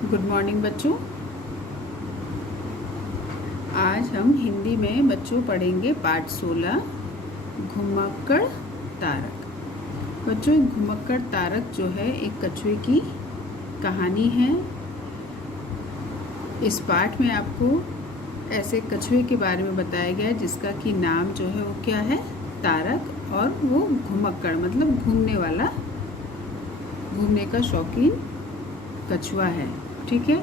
Good morning बच्चों। आज हम हिंदी में बच्चों पढ़ेंगे पाठ 16 घुमक्कड़ तारक। बच्चों, घुमक्कड़ तारक जो है एक कछुए की कहानी है। इस पाठ में आपको ऐसे कछुए के बारे में बताया गया है जिसका कि नाम जो है वो क्या है, तारक, और वो घुमक्कड़ मतलब घूमने वाला, घूमने का शौकीन कछुआ है। ठीक है,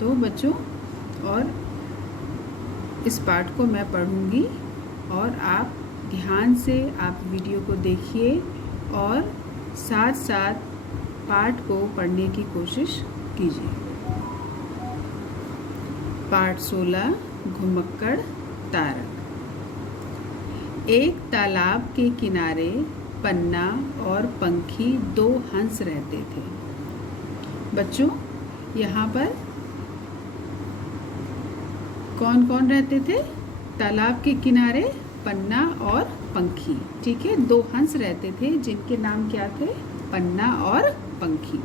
तो बच्चों, और इस पाठ को मैं पढ़ूंगी और आप ध्यान से आप वीडियो को देखिए और साथ साथ पाठ को पढ़ने की कोशिश कीजिए। पाठ 16 घुमक्कड़ तारक। एक तालाब के किनारे पन्ना और पंखी दो हंस रहते थे। बच्चों, यहाँ पर कौन कौन रहते थे? तालाब के किनारे पन्ना और पंखी। ठीक है, दो हंस रहते थे जिनके नाम क्या थे? पन्ना और पंखी।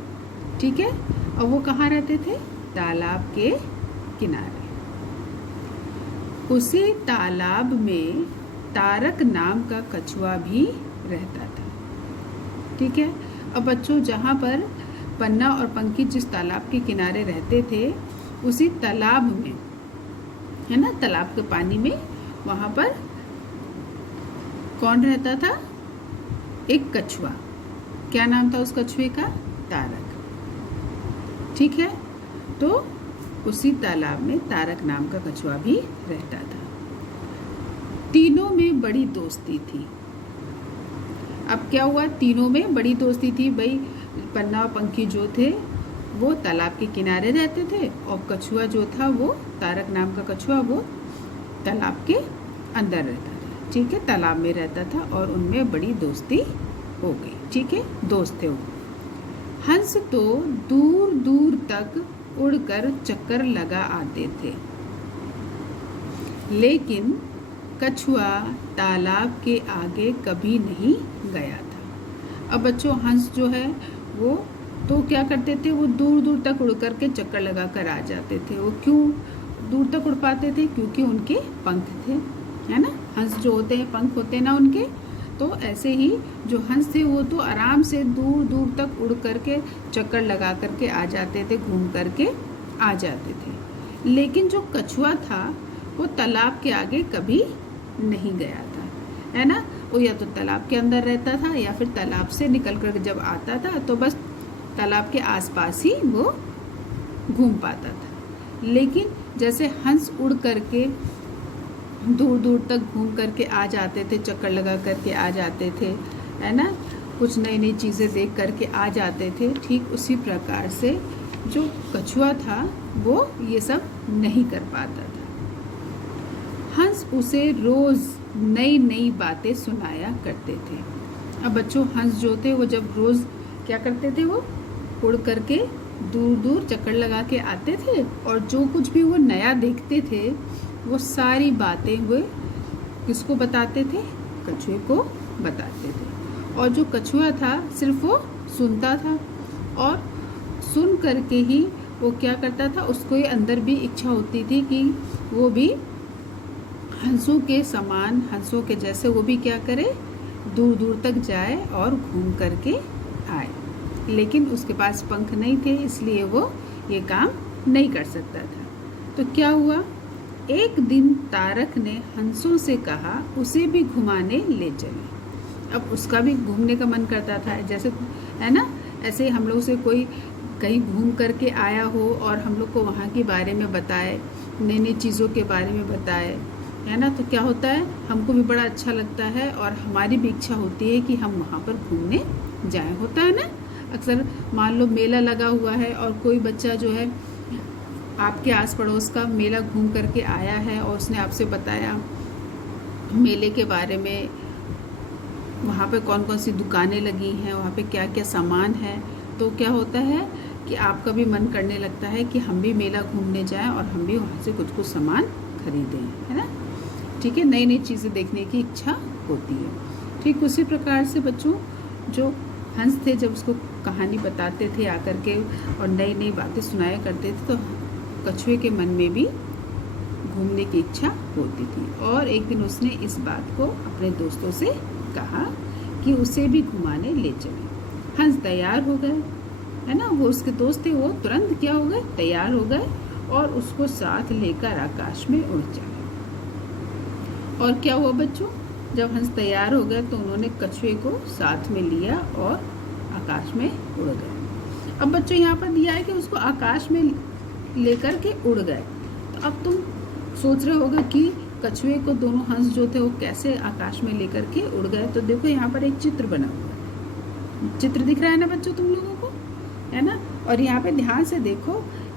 ठीक है, और वो कहाँ रहते थे? तालाब के किनारे। उसी तालाब में तारक नाम का कछुआ भी रहता था। ठीक है, अब बच्चों, जहाँ पर पन्ना और पंखी जिस तालाब के किनारे रहते थे, उसी तालाब में, है ना, तालाब के पानी में, वहाँ पर कौन रहता था? एक कछुआ। क्या नाम था उस कछुए का? तारक। ठीक है, तो उसी तालाब में तारक नाम का कछुआ भी रहता था। तीनों में बड़ी दोस्ती थी। अब क्या हुआ? तीनों में बड़ी दोस्ती थी। भाई, पन्ना और पंखी जो थे वो तालाब के किनारे रहते थे और कछुआ जो था, वो तारक नाम का कछुआ, वो तालाब के अंदर रहता था। ठीक है, तालाब में रहता था और उनमें बड़ी दोस्ती हो गई। ठीक है, दोस्त थे वो। हंस तो दूर दूर तक उड़कर चक्कर लगा आते थे, लेकिन कछुआ तालाब के आगे कभी नहीं गया था। अब बच्चों, हंस जो है वो तो क्या करते थे? वो दूर दूर तक उड़ कर के चक्कर लगा कर आ जाते थे। वो क्यों दूर तक उड़ पाते थे? क्योंकि उनके पंख थे, है ना। हंस जो होते हैं, पंख होते हैं ना उनके, तो ऐसे ही जो हंस थे वो तो आराम से दूर दूर तक उड़ कर के चक्कर लगा कर के आ जाते थे, घूम कर के आ जाते थे। लेकिन जो कछुआ था वो तालाब के आगे कभी नहीं गया था, है ना। वो या तो तालाब के अंदर रहता था या फिर तालाब से निकल कर जब आता था तो बस तालाब के आसपास ही वो घूम पाता था। लेकिन जैसे हंस उड़ करके दूर दूर तक घूम करके आ जाते थे, चक्कर लगा करके आ जाते थे, है ना, कुछ नई नई चीज़ें देख करके आ जाते थे, ठीक उसी प्रकार से जो कछुआ था वो ये सब नहीं कर पाता था। हंस उसे रोज़ नई नई बातें सुनाया करते थे। अब बच्चों, हंस जो थे वो जब रोज़ क्या करते थे? वो उड़ करके दूर दूर चक्कर लगा के आते थे और जो कुछ भी वो नया देखते थे वो सारी बातें वो किसको बताते थे? कछुए को बताते थे। और जो कछुआ था सिर्फ वो सुनता था और सुन करके ही वो क्या करता था? उसको ये अंदर भी इच्छा होती थी कि वो भी हंसों के समान, हंसों के जैसे वो भी क्या करे? दूर दूर तक जाए और घूम करके आए। लेकिन उसके पास पंख नहीं थे, इसलिए वो ये काम नहीं कर सकता था। तो क्या हुआ? एक दिन तारक ने हंसों से कहा उसे भी घुमाने ले चले। अब उसका भी घूमने का मन करता था, जैसे, है ना, ऐसे हम लोग से कोई कहीं घूम करके आया हो और हम लोग को वहाँ के बारे में बताए, नई नई चीज़ों के बारे में बताए, है ना, तो क्या होता है? हमको भी बड़ा अच्छा लगता है और हमारी भी इच्छा होती है कि हम वहाँ पर घूमने जाएं। होता है ना, अक्सर मान लो मेला लगा हुआ है और कोई बच्चा जो है आपके आस पड़ोस का मेला घूम करके आया है और उसने आपसे बताया मेले के बारे में, वहाँ पे कौन कौन सी दुकानें लगी हैं, वहाँ पे क्या क्या सामान है, तो क्या होता है कि आपका भी मन करने लगता है कि हम भी मेला घूमने जाएं और हम भी वहाँ से कुछ कुछ सामान खरीदें, है ना। ठीक है, नई नई चीज़ें देखने की इच्छा होती है। ठीक उसी प्रकार से बच्चों, जो हंस थे जब उसको कहानी बताते थे आकर के और नई नई बातें सुनाया करते थे, तो कछुए के मन में भी घूमने की इच्छा होती थी। और एक दिन उसने इस बात को अपने दोस्तों से कहा कि उसे भी घुमाने ले चले। हंस तैयार हो गए, है ना, वो उसके दोस्त थे, वो तुरंत क्या हो गए, तैयार हो गए और उसको साथ लेकर आकाश में उड़ चले। और क्या हुआ बच्चों, जब हंस तैयार हो गए तो उन्होंने कछुए को साथ में लिया और आकाश में उड़ गए। अब बच्चों यहाँ पर दिया है कि उसको आकाश में लेकर के उड़ गए। तो अब तुम सोच रहे होगे कि कछुए को दोनों हंस जो थे वो कैसे आकाश में लेकर के उड़ गए। तो देखो यहाँ पर एक चित्र बना हुआ है, चित्र दिख रहा है ना बच्चों तुम लोगों को, है ना। और यहाँ पे ध्यान से देखो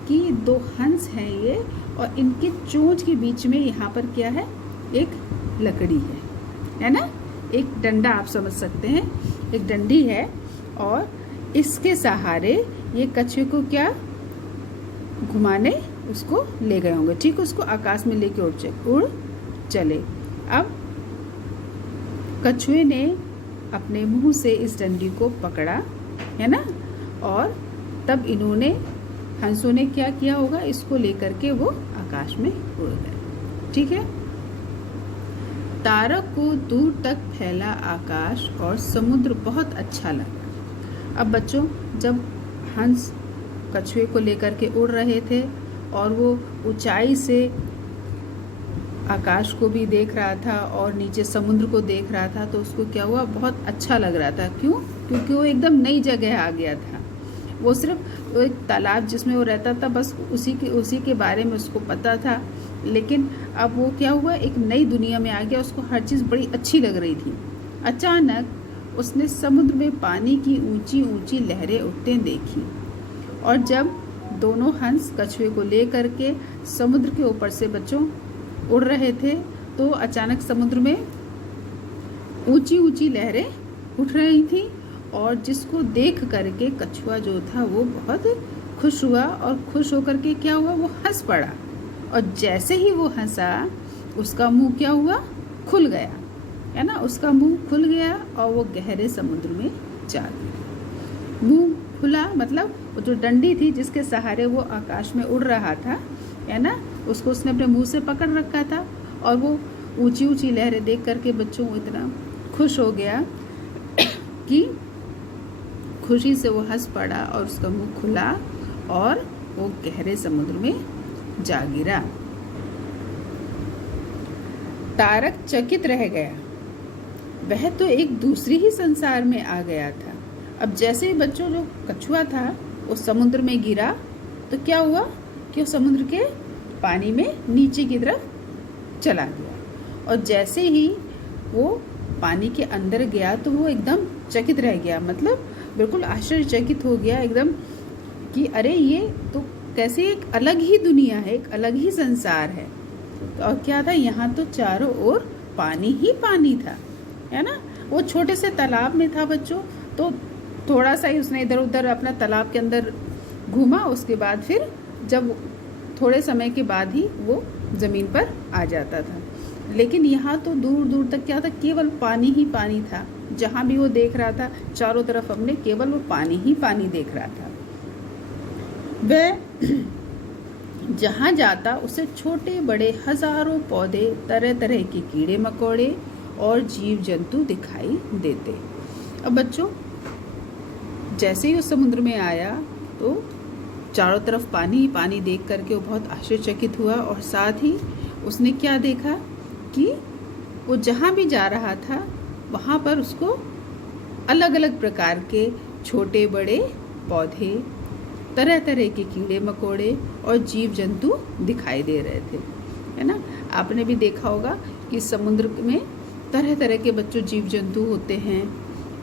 कि दो हंस हैं ये, और इनके चोंच के बीच में यहाँ पर क्या है, एक लकड़ी है ना, एक डंडा आप समझ सकते हैं, एक डंडी है, और इसके सहारे ये कछुए को क्या घुमाने उसको ले गए होंगे, ठीक, उसको आकाश में लेके उड़ चले। अब कछुए ने अपने मुंह से इस डंडी को पकड़ा, है ना, और तब इन्होंने हंसों ने क्या किया होगा, इसको लेकर के वो आकाश में उड़ गए, ठीक है। तारक को दूर तक फैला आकाश और समुद्र बहुत अच्छा लगा। अब बच्चों, जब हंस कछुए को लेकर के उड़ रहे थे और वो ऊंचाई से आकाश को भी देख रहा था और नीचे समुद्र को देख रहा था, तो उसको क्या हुआ, बहुत अच्छा लग रहा था। क्यों? क्योंकि वो एकदम नई जगह आ गया था। वो सिर्फ एक तालाब जिसमें वो रहता था, बस उसी के बारे में उसको पता था, लेकिन अब वो क्या हुआ, एक नई दुनिया में आ गया, उसको हर चीज़ बड़ी अच्छी लग रही थी। अचानक उसने समुद्र में पानी की ऊंची ऊंची लहरें उठते देखी, और जब दोनों हंस कछुए को ले करके समुद्र के ऊपर से बच्चों उड़ रहे थे, तो अचानक समुद्र में ऊंची ऊंची लहरें उठ रही थी, और जिसको देख करके कछुआ जो था वो बहुत खुश हुआ, और खुश होकर के क्या हुआ, वो हंस पड़ा, और जैसे ही वो हंसा उसका मुंह क्या हुआ, खुल गया, है ना, उसका मुंह खुल गया और वो गहरे समुद्र में जा गिरा। मुंह खुला मतलब वो जो डंडी थी जिसके सहारे वो आकाश में उड़ रहा था, है ना, उसको उसने अपने मुंह से पकड़ रखा था, और वो ऊंची ऊंची लहरें देख करके बच्चों को इतना खुश हो गया कि खुशी से वो हंस पड़ा और उसका मुंह खुला और वो गहरे समुद्र में जा गिरा। तारक चकित रह गया, वह तो एक दूसरी ही संसार में आ गया था। अब जैसे ही बच्चों जो कछुआ था वो समुद्र में गिरा, तो क्या हुआ कि वो समुद्र के पानी में नीचे की तरफ चला गया, और जैसे ही वो पानी के अंदर गया तो वो एकदम चकित रह गया, मतलब बिल्कुल आश्चर्यचकित हो गया एकदम कि अरे ये तो कैसे एक अलग ही दुनिया है, एक अलग ही संसार है। और क्या था, यहाँ तो चारों ओर पानी ही पानी था, है ना। वो छोटे से तालाब में था बच्चों, तो थोड़ा सा ही उसने इधर उधर अपना तालाब के अंदर घूमा, उसके बाद फिर जब थोड़े समय के बाद ही वो ज़मीन पर आ जाता था। लेकिन यहाँ तो दूर दूर तक क्या था, केवल पानी ही पानी था। जहाँ भी वो देख रहा था चारों तरफ अपने केवल वो पानी ही पानी देख रहा था। वह जहाँ जाता उसे छोटे बड़े हजारों पौधे, तरह तरह के कीड़े मकोड़े और जीव जंतु दिखाई देते। अब बच्चों, जैसे ही उस समुद्र में आया तो चारों तरफ पानी ही पानी देख करके वो बहुत आश्चर्यचकित हुआ, और साथ ही उसने क्या देखा कि वो जहाँ भी जा रहा था वहाँ पर उसको अलग अलग प्रकार के छोटे बड़े पौधे, तरह तरह के कीड़े मकोड़े और जीव जंतु दिखाई दे रहे थे, है ना। आपने भी देखा होगा कि समुद्र में तरह तरह के बच्चों जीव जंतु होते हैं,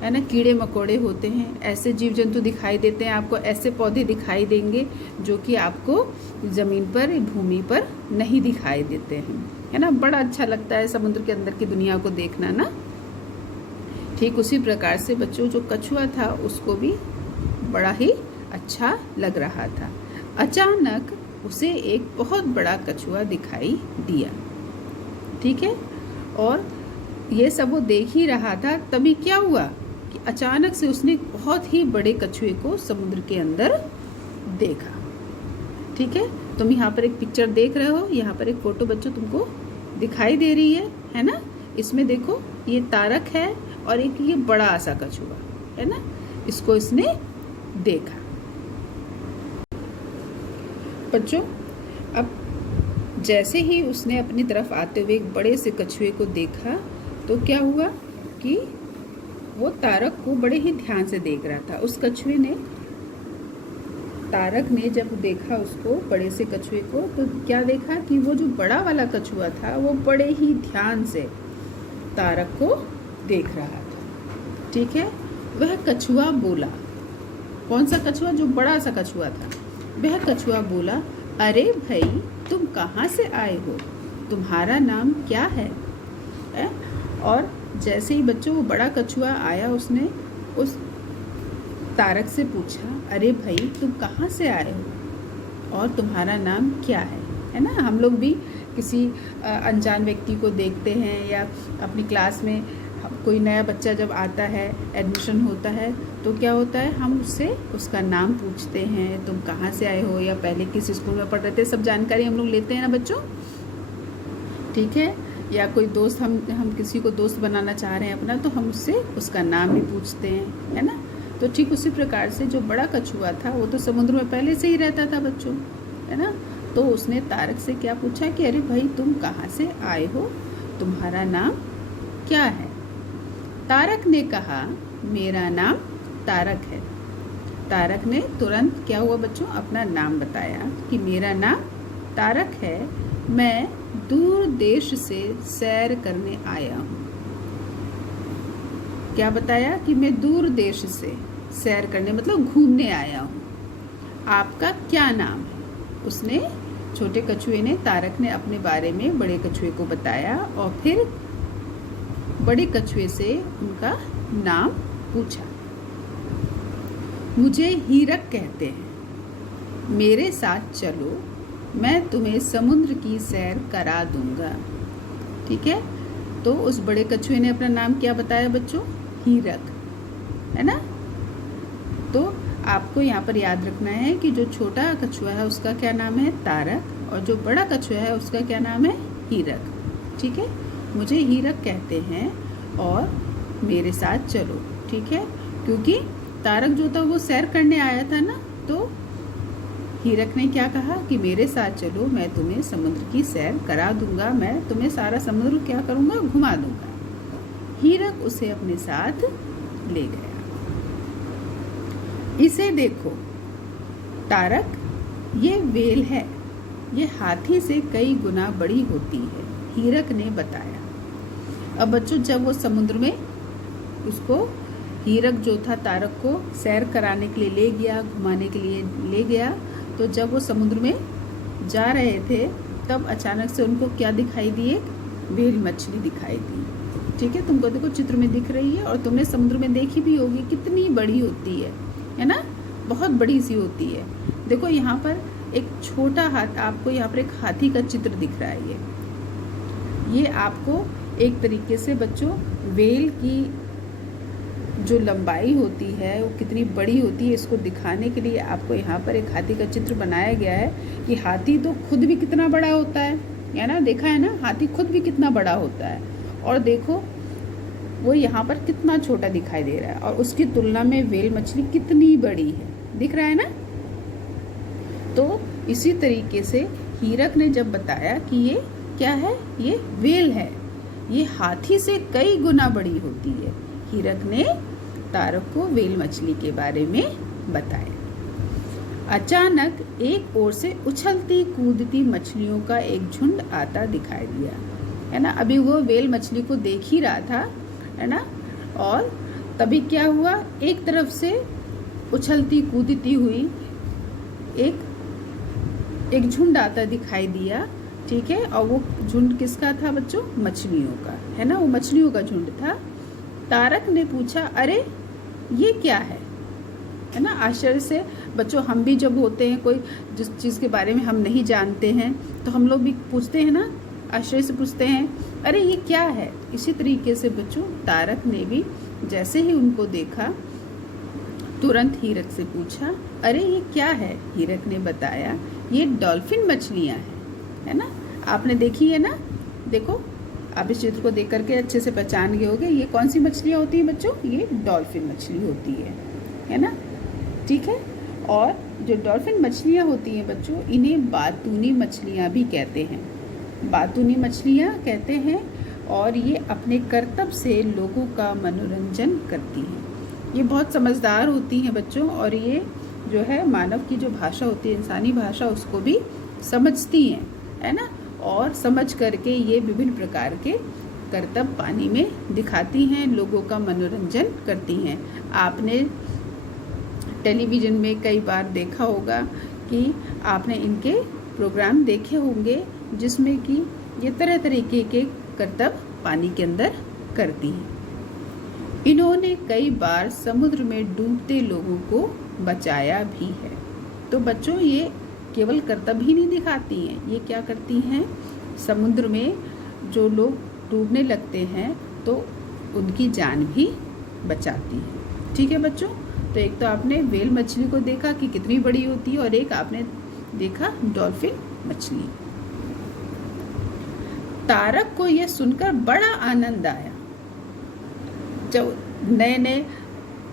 है ना, कीड़े मकोड़े होते हैं, ऐसे जीव जंतु दिखाई देते हैं आपको, ऐसे पौधे दिखाई देंगे जो कि आपको ज़मीन पर, भूमि पर नहीं दिखाई देते हैं, है ना। बड़ा अच्छा लगता है समुद्र के अंदर की दुनिया को देखना ना। ठीक उसी प्रकार से बच्चों जो कछुआ था उसको भी बड़ा ही अच्छा लग रहा था। अचानक उसे एक बहुत बड़ा कछुआ दिखाई दिया, ठीक है, और ये सब वो देख ही रहा था। तभी क्या हुआ कि कि अचानक से उसने एक बहुत ही बड़े कछुए को समुद्र के अंदर देखा। ठीक है, तुम यहाँ पर एक पिक्चर देख रहे हो, यहाँ पर एक फोटो बच्चों तुमको दिखाई दे रही है ना। इसमें देखो ये तारक है और एक ये बड़ा सा कछुआ है ना, इसको इसने देखा। बच्चों अब जैसे ही उसने अपनी तरफ आते हुए एक बड़े से कछुए को देखा तो क्या हुआ कि वो तारक को बड़े ही ध्यान से देख रहा था। उस कछुए ने, तारक ने जब देखा उसको, बड़े से कछुए को, तो क्या देखा कि वो जो बड़ा वाला कछुआ था वो बड़े ही ध्यान से तारक को देख रहा था। ठीक है, वह कछुआ बोला, कौन सा कछुआ? जो बड़ा सा कछुआ था। वह कछुआ बोला, अरे भाई तुम कहाँ से आए हो, तुम्हारा नाम क्या है? और जैसे ही बच्चों वो बड़ा कछुआ आया, उसने उस तारक से पूछा, अरे भाई तुम कहाँ से आए हो और तुम्हारा नाम क्या है ना। हम लोग भी किसी अनजान व्यक्ति को देखते हैं या अपनी क्लास में कोई नया बच्चा जब आता है, एडमिशन होता है, तो क्या होता है, हम उससे उसका नाम पूछते हैं, तुम कहाँ से आए हो या पहले किस स्कूल में पढ़ रहे थे, सब जानकारी हम लोग लेते हैं ना बच्चों। ठीक है, या कोई दोस्त, हम किसी को दोस्त बनाना चाह रहे हैं अपना, तो हम उससे उसका नाम भी पूछते हैं, है ना। तो ठीक उसी प्रकार से जो बड़ा कछुआ था वो तो समुद्र में पहले से ही रहता था बच्चों, है ना। तो उसने तारक से क्या पूछा कि अरे भाई तुम कहाँ से आए हो, तुम्हारा नाम क्या है? तारक ने कहा, मेरा नाम तारक है। तारक ने तुरंत क्या हुआ बच्चों, अपना नाम बताया कि मेरा नाम तारक है, मैं दूर देश से सैर करने आया हूँ। क्या बताया कि मैं दूर देश से सैर करने मतलब घूमने आया हूँ। आपका क्या नाम है? उसने, छोटे कछुए ने, तारक ने अपने बारे में बड़े कछुए को बताया और फिर बड़े कछुए से उनका नाम पूछा। मुझे हीरक कहते हैं, मेरे साथ चलो, मैं तुम्हें समुद्र की सैर करा दूंगा। ठीक है, तो उस बड़े कछुए ने अपना नाम क्या बताया बच्चों? हीरक, है ना। तो आपको यहाँ पर याद रखना है कि जो छोटा कछुआ है उसका क्या नाम है? तारक, और जो बड़ा कछुआ है उसका क्या नाम है? हीरक। ठीक है, मुझे हीरक कहते हैं और मेरे साथ चलो। ठीक है, क्योंकि तारक जो था वो सैर करने आया था ना, तो हीरक ने क्या कहा कि मेरे साथ चलो, मैं तुम्हें समुद्र की सैर करा दूंगा, मैं तुम्हें सारा समुद्र क्या करूंगा, घुमा दूंगा। हीरक उसे अपने साथ ले गया। इसे देखो तारक, ये वेल है, ये हाथी से कई गुना बड़ी होती है, हीरक ने बताया। अब बच्चों जब वो समुद्र में, उसको हीरक जो था तारक को सैर कराने के लिए ले गया, घुमाने के लिए ले गया, तो जब वो समुद्र में जा रहे थे तब अचानक से उनको क्या दिखाई दी? एक वेल मछली दिखाई दी। ठीक है, तुमको देखो चित्र में दिख रही है और तुमने समुद्र में देखी भी होगी, कितनी बड़ी होती है ना, बहुत बड़ी सी होती है। देखो यहाँ पर एक छोटा हाथ, आपको यहाँ पर एक हाथी का चित्र दिख रहा है। ये आपको एक तरीके से बच्चों वेल की जो लंबाई होती है वो कितनी बड़ी होती है, इसको दिखाने के लिए आपको यहाँ पर एक हाथी का चित्र बनाया गया है कि हाथी तो खुद भी कितना बड़ा होता है ना। देखा है ना, हाथी खुद भी कितना बड़ा होता है, और देखो वो यहाँ पर कितना छोटा दिखाई दे रहा है, और उसकी तुलना में वेल मछली कितनी बड़ी है, दिख रहा है ना। तो इसी तरीके से हीरक ने जब बताया कि ये क्या है, ये वेल है, ये हाथी से कई गुना बड़ी होती है, हीरक ने तारक को वेल मछली के बारे में बताया। अचानक एक ओर से उछलती कूदती मछलियों का एक झुंड आता दिखाई दिया, है ना। अभी वो वेल मछली को देख ही रहा था, है ना, और तभी क्या हुआ, एक तरफ से उछलती कूदती हुई एक झुंड आता दिखाई दिया। ठीक है, और वो झुंड किसका था बच्चों? मछलियों का, है ना, वो मछलियों का झुंड था। तारक ने पूछा, अरे ये क्या है ना। आश्चर्य से बच्चों, हम भी जब होते हैं, कोई जिस चीज़ के बारे में हम नहीं जानते हैं तो हम लोग भी पूछते हैं ना, आश्चर्य से पूछते हैं, अरे ये क्या है। इसी तरीके से बच्चों तारक ने भी जैसे ही उनको देखा तुरंत हीरक से पूछा, अरे ये क्या है? हीरक ने बताया, ये डॉल्फिन मछलियाँ हैं, है ना? आपने देखी है ना? देखो, आप इस चित्र को देख करके अच्छे से पहचान गए होंगे ये कौन सी मछलियाँ होती हैं बच्चों? ये डॉल्फिन मछली होती है ना? ठीक है। और जो डॉल्फिन मछलियाँ होती हैं बच्चों, इन्हें बातूनी मछलियाँ भी कहते हैं। बातूनी मछलियाँ कहते हैं और ये अपने करतब से लोगों का मनोरंजन करती हैं। ये बहुत समझदार होती हैं बच्चों, और ये जो है मानव की जो भाषा होती है, इंसानी भाषा, उसको भी समझती हैं, है ना? और समझ करके ये विभिन्न प्रकार के करतब पानी में दिखाती हैं, लोगों का मनोरंजन करती हैं। आपने टेलीविज़न में कई बार देखा होगा कि आपने इनके प्रोग्राम देखे होंगे जिसमें कि ये तरह तरीके के करतब पानी के अंदर करती हैं। इन्होंने कई बार समुद्र में डूबते लोगों को बचाया भी है। तो बच्चों, ये केवल करतब ही नहीं दिखाती हैं, ये क्या करती हैं? समुद्र में जो लोग डूबने लगते हैं तो उनकी जान भी बचाती हैं। ठीक है बच्चों? तो एक तो आपने व्हेल मछली को देखा कि कितनी बड़ी होती है, और एक आपने देखा डॉल्फिन मछली। तारक को यह सुनकर बड़ा आनंद आया। जब नए नए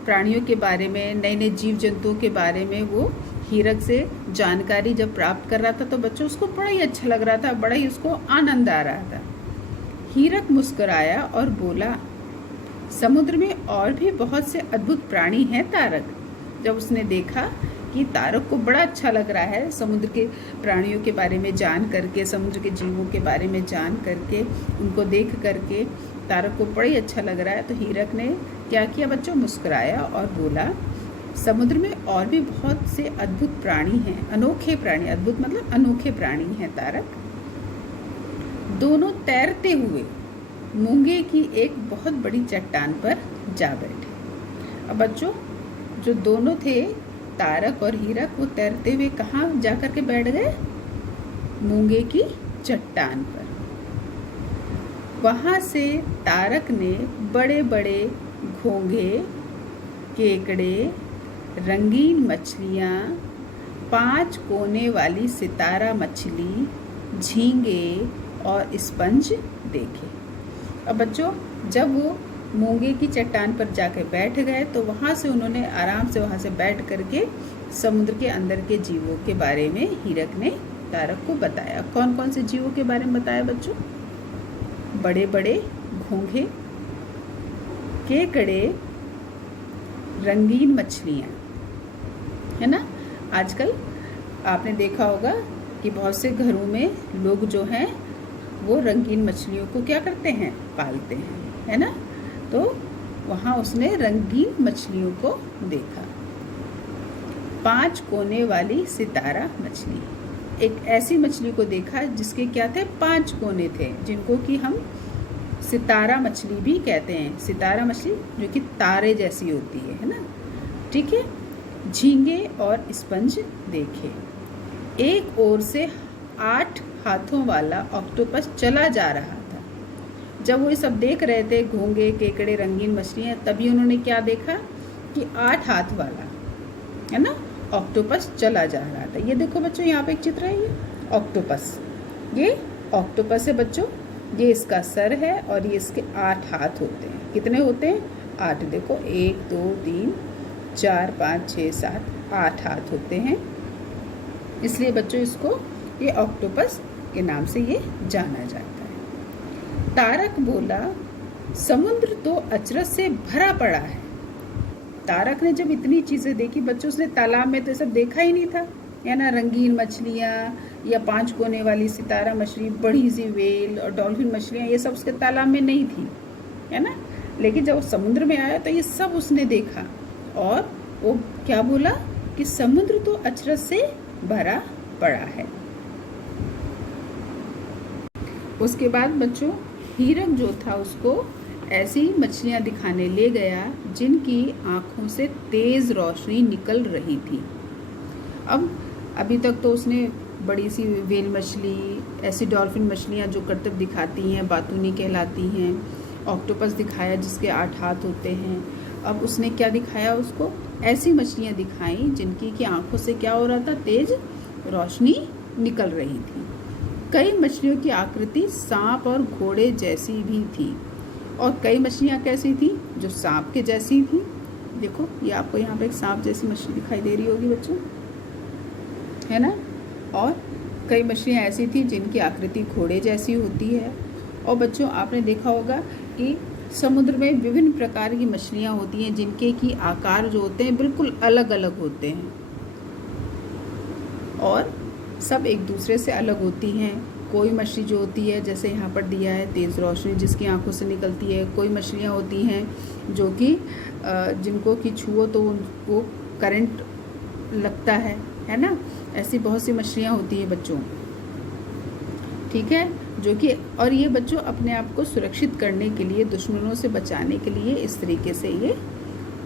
प्राणियों के बारे में, नए नए जीव जंतुओं के बारे में वो हीरक से जानकारी जब प्राप्त कर रहा था तो बच्चों उसको बड़ा ही अच्छा लग रहा था, बड़ा ही उसको आनंद आ रहा था। हीरक मुस्कुराया और बोला, समुद्र में और भी बहुत से अद्भुत प्राणी हैं तारक। जब उसने देखा कि तारक को बड़ा अच्छा लग रहा है समुद्र के प्राणियों के बारे में जान करके, समुद्र के जीवों के बारे में जान करके, उनको देख करके तारक को बड़ा ही अच्छा लग रहा है, तो हीरक ने क्या किया बच्चों? मुस्कुराया और बोला, समुद्र में और भी बहुत से अद्भुत प्राणी हैं, अनोखे प्राणी। अद्भुत मतलब अनोखे प्राणी हैं तारक। दोनों तैरते हुए मूंगे की एक बहुत बड़ी चट्टान पर जा बैठे। अब बच्चों, जो दोनों थे तारक और हीरक, वो तैरते हुए कहाँ जा कर के बैठ गए? मूंगे की चट्टान पर। वहाँ से तारक ने बड़े बड़े घोंघे, केकड़े, रंगीन मछलियाँ, 5 कोने वाली सितारा मछली, झींगे और स्पंज देखे। अब बच्चों, जब वो मूंगे की चट्टान पर जाकर बैठ गए तो वहाँ से उन्होंने आराम से वहाँ से बैठ करके समुद्र के अंदर के जीवों के बारे में हीरक ने तारक को बताया। कौन कौन से जीवों के बारे में बताया बच्चों? बड़े बड़े घोंघे, केकड़े, रंगीन मछलियाँ, है ना? आजकल आपने देखा होगा कि बहुत से घरों में लोग जो हैं वो रंगीन मछलियों को क्या करते हैं? पालते हैं, है ना? तो वहाँ उसने रंगीन मछलियों को देखा। 5 कोने वाली सितारा मछली, एक ऐसी मछली को देखा जिसके क्या थे? 5 कोने थे, जिनको कि हम सितारा मछली भी कहते हैं। सितारा मछली जो कि तारे जैसी होती है ना? ठीक है। झींगे और स्पंज देखे। एक ओर से 8 हाथों वाला ऑक्टोपस चला जा रहा था। जब वो ये सब देख रहे थे, घोंगे, केकड़े, रंगीन मछलियाँ, तभी उन्होंने क्या देखा कि 8 हाथ वाला, है ना, ऑक्टोपस चला जा रहा था। ये देखो बच्चों, यहाँ पे एक चित्र है, ये ऑक्टोपस, ये ऑक्टोपस है बच्चों। ये इसका सर है और ये इसके 8 हाथ होते हैं। कितने होते हैं? 8। देखो, 1 2 3 4 5 6 7 8 हाथ होते हैं। इसलिए बच्चों इसको ये ऑक्टोपस के नाम से ये जाना जाता है। तारक बोला, समुद्र तो अचरज से भरा पड़ा है। तारक ने जब इतनी चीज़ें देखी बच्चों, उसने तालाब में तो ये सब देखा ही नहीं था, है ना? रंगीन मछलियाँ या 5 कोने वाली सितारा मछली, बड़ी सी व्हेल और डॉल्फिन मछलियाँ, ये सब उसके तालाब में नहीं थी, है ना? लेकिन जब समुद्र में आया तो ये सब उसने देखा और वो क्या बोला कि समुद्र तो अचरज से भरा पड़ा है। उसके बाद बच्चों हीरक जो था उसको ऐसी मछलियाँ दिखाने ले गया जिनकी आँखों से तेज़ रोशनी निकल रही थी। अब अभी तक तो उसने बड़ी सी व्हेल मछली, ऐसी डॉल्फिन मछलियाँ जो करतब दिखाती हैं, बातूनी कहलाती हैं, ऑक्टोपस दिखाया जिसके 8 हाथ होते हैं। अब उसने क्या दिखाया उसको, ऐसी मछलियाँ दिखाई जिनकी की आंखों से क्या हो रहा था, तेज रोशनी निकल रही थी। कई मछलियों की आकृति सांप और घोड़े जैसी भी थी और कई मछलियाँ कैसी थी, जो सांप के जैसी थी। देखो ये आपको यहाँ पे एक सांप जैसी मछली दिखाई दे रही होगी बच्चों, है ना। और कई मछलियाँ ऐसी थी जिनकी आकृति घोड़े जैसी होती है। और बच्चों आपने देखा होगा कि समुद्र में विभिन्न प्रकार की मछलियाँ होती हैं जिनके की आकार जो होते हैं बिल्कुल अलग अलग होते हैं और सब एक दूसरे से अलग होती हैं। कोई मछली जो होती है जैसे यहाँ पर दिया है तेज़ रोशनी जिसकी आंखों से निकलती है। कोई मछलियाँ होती हैं जो कि जिनको कि छुओ तो उनको करंट लगता है ना। ऐसी बहुत सी मछलियाँ होती हैं बच्चों, ठीक है, जो कि और ये बच्चों अपने आप को सुरक्षित करने के लिए, दुश्मनों से बचाने के लिए इस तरीके से ये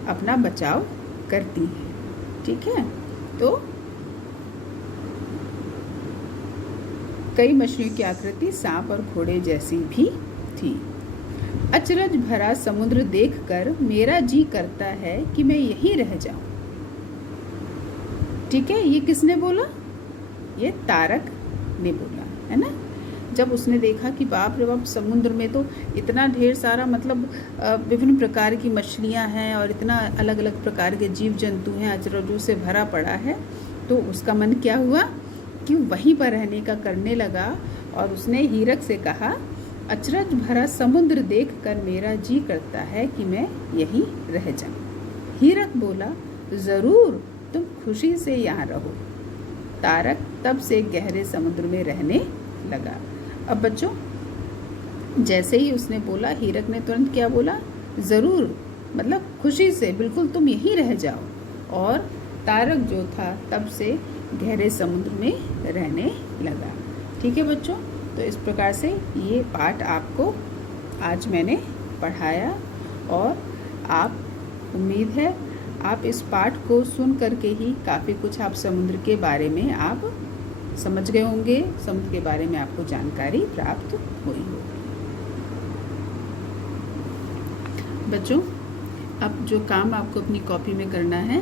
अपना बचाव करती हैं, ठीक है। तो कई मछलियों की आकृति सांप और घोड़े जैसी भी थी। अचरज भरा समुद्र देखकर मेरा जी करता है कि मैं यहीं रह जाऊं। ठीक है, ये किसने बोला, ये तारक ने बोला, है ना। जब उसने देखा कि बाप रे बाप समुद्र में तो इतना ढेर सारा मतलब विभिन्न प्रकार की मछलियां हैं और इतना अलग अलग प्रकार के जीव जंतु हैं, अचरजों से भरा पड़ा है, तो उसका मन क्या हुआ कि वहीं पर रहने का करने लगा। और उसने हीरक से कहा, अचरज भरा समुद्र देखकर मेरा जी करता है कि मैं यहीं रह जाऊं। हीरक बोला, ज़रूर, तुम खुशी से यहाँ रहो। तारक तब से गहरे समुद्र में रहने लगा। अब बच्चों जैसे ही उसने बोला, हीरक ने तुरंत क्या बोला, ज़रूर, मतलब खुशी से, बिल्कुल तुम यहीं रह जाओ। और तारक जो था तब से गहरे समुद्र में रहने लगा। ठीक है बच्चों, तो इस प्रकार से ये पाठ आपको आज मैंने पढ़ाया और आप, उम्मीद है आप इस पाठ को सुन करके ही काफ़ी कुछ आप समुद्र के बारे में आप समझ गए होंगे, समुद्र के बारे में आपको जानकारी प्राप्त हुई होगी। बच्चों अब जो काम आपको अपनी कॉपी में करना है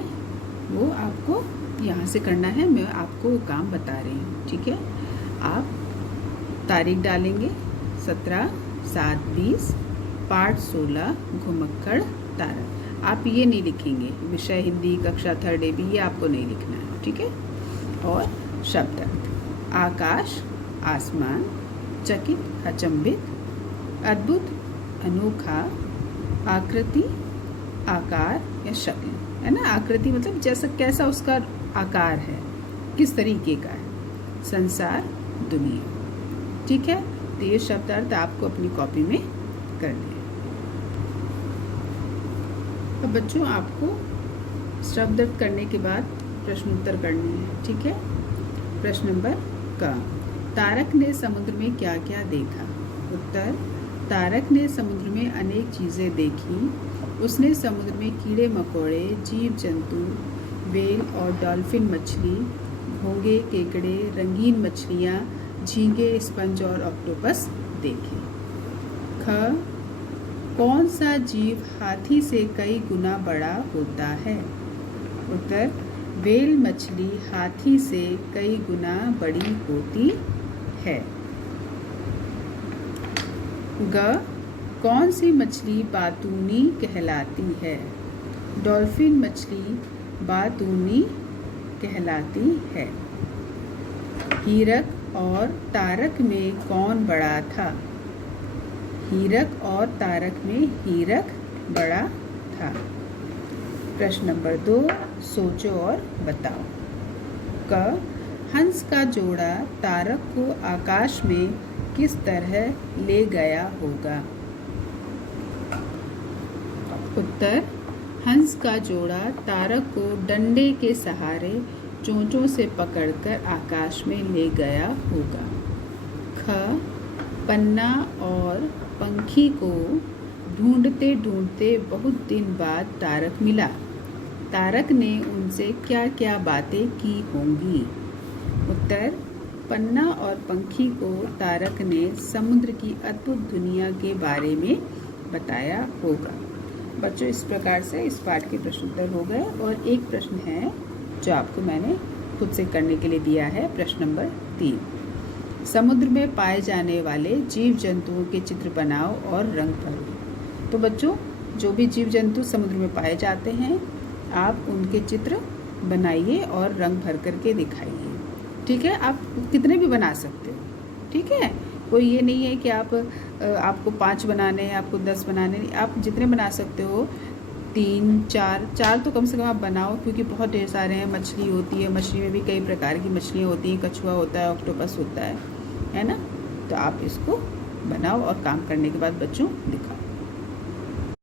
वो आपको यहाँ से करना है, मैं आपको वो काम बता रही हूँ, ठीक है। आप तारीख डालेंगे 17/7/20, पाठ 16 घुमक्कड़ तारक। आप ये नहीं लिखेंगे, विषय हिंदी कक्षा 3rd AB, ये आपको नहीं लिखना है, ठीक है। और शब्द अर्थ, आकाश, आसमान, चकित, अचंभित, अद्भुत, अनोखा, आकृति, आकार या शक्ल, है ना। आकृति मतलब जैसा कैसा उसका आकार है, किस तरीके का है, संसार, दुनिया, ठीक है। तो ये शब्द अर्थ आपको अपनी कॉपी में करने हैं। अब बच्चों आपको शब्द अर्थ करने के बाद प्रश्न उत्तर करने हैं, ठीक है। प्रश्न नंबर क, तारक ने समुद्र में क्या क्या देखा। उत्तर, तारक ने समुद्र में अनेक चीज़ें देखी। उसने समुद्र में कीड़े मकोड़े, जीव जंतु, व्हेल और डॉल्फिन मछली, घोंगे, केकड़े, रंगीन मछलियाँ, झींगे, स्पंज और ऑक्टोपस देखे। ख, कौन सा जीव हाथी से कई गुना बड़ा होता है। उत्तर, व्हेल मछली हाथी से कई गुना बड़ी होती है। ग, कौन सी मछली बातूनी कहलाती है। डॉल्फिन मछली बातूनी कहलाती है। हीरक और तारक में कौन बड़ा था। हीरक और तारक में हीरक बड़ा था। प्रश्न नंबर 2, सोचो और बताओ। क, हंस का जोड़ा तारक को आकाश में किस तरह ले गया होगा। उत्तर, हंस का जोड़ा तारक को डंडे के सहारे चोंचों से पकड़कर आकाश में ले गया होगा। ख, पन्ना और पंखी को ढूंढते ढूंढते बहुत दिन बाद तारक मिला। तारक ने उनसे क्या क्या बातें की होंगी। उत्तर, पन्ना और पंखी को तारक ने समुद्र की अद्भुत दुनिया के बारे में बताया होगा। बच्चों इस प्रकार से इस पाठ के प्रश्न उत्तर हो गए। और एक प्रश्न है जो आपको मैंने खुद से करने के लिए दिया है, प्रश्न नंबर 3। समुद्र में पाए जाने वाले जीव जंतुओं के चित्र बनाओ और रंग भरो। तो बच्चों जो भी जीव जंतु समुद्र में पाए जाते हैं आप उनके चित्र बनाइए और रंग भर करके दिखाइए। ठीक है, आप कितने भी बना सकते हो। ठीक है, कोई ये नहीं है कि आपको 5 बनाने हैं, आपको 10 बनाने नहीं, आप जितने बना सकते हो 3 4 तो कम से कम आप बनाओ, क्योंकि बहुत ढेर सारे हैं। मछली होती है, मछली में भी कई प्रकार की मछलियाँ होती हैं, कछुआ होता है, ऑक्टोपस होता है ना। तो आप इसको बनाओ और काम करने के बाद बच्चों दिखाओ।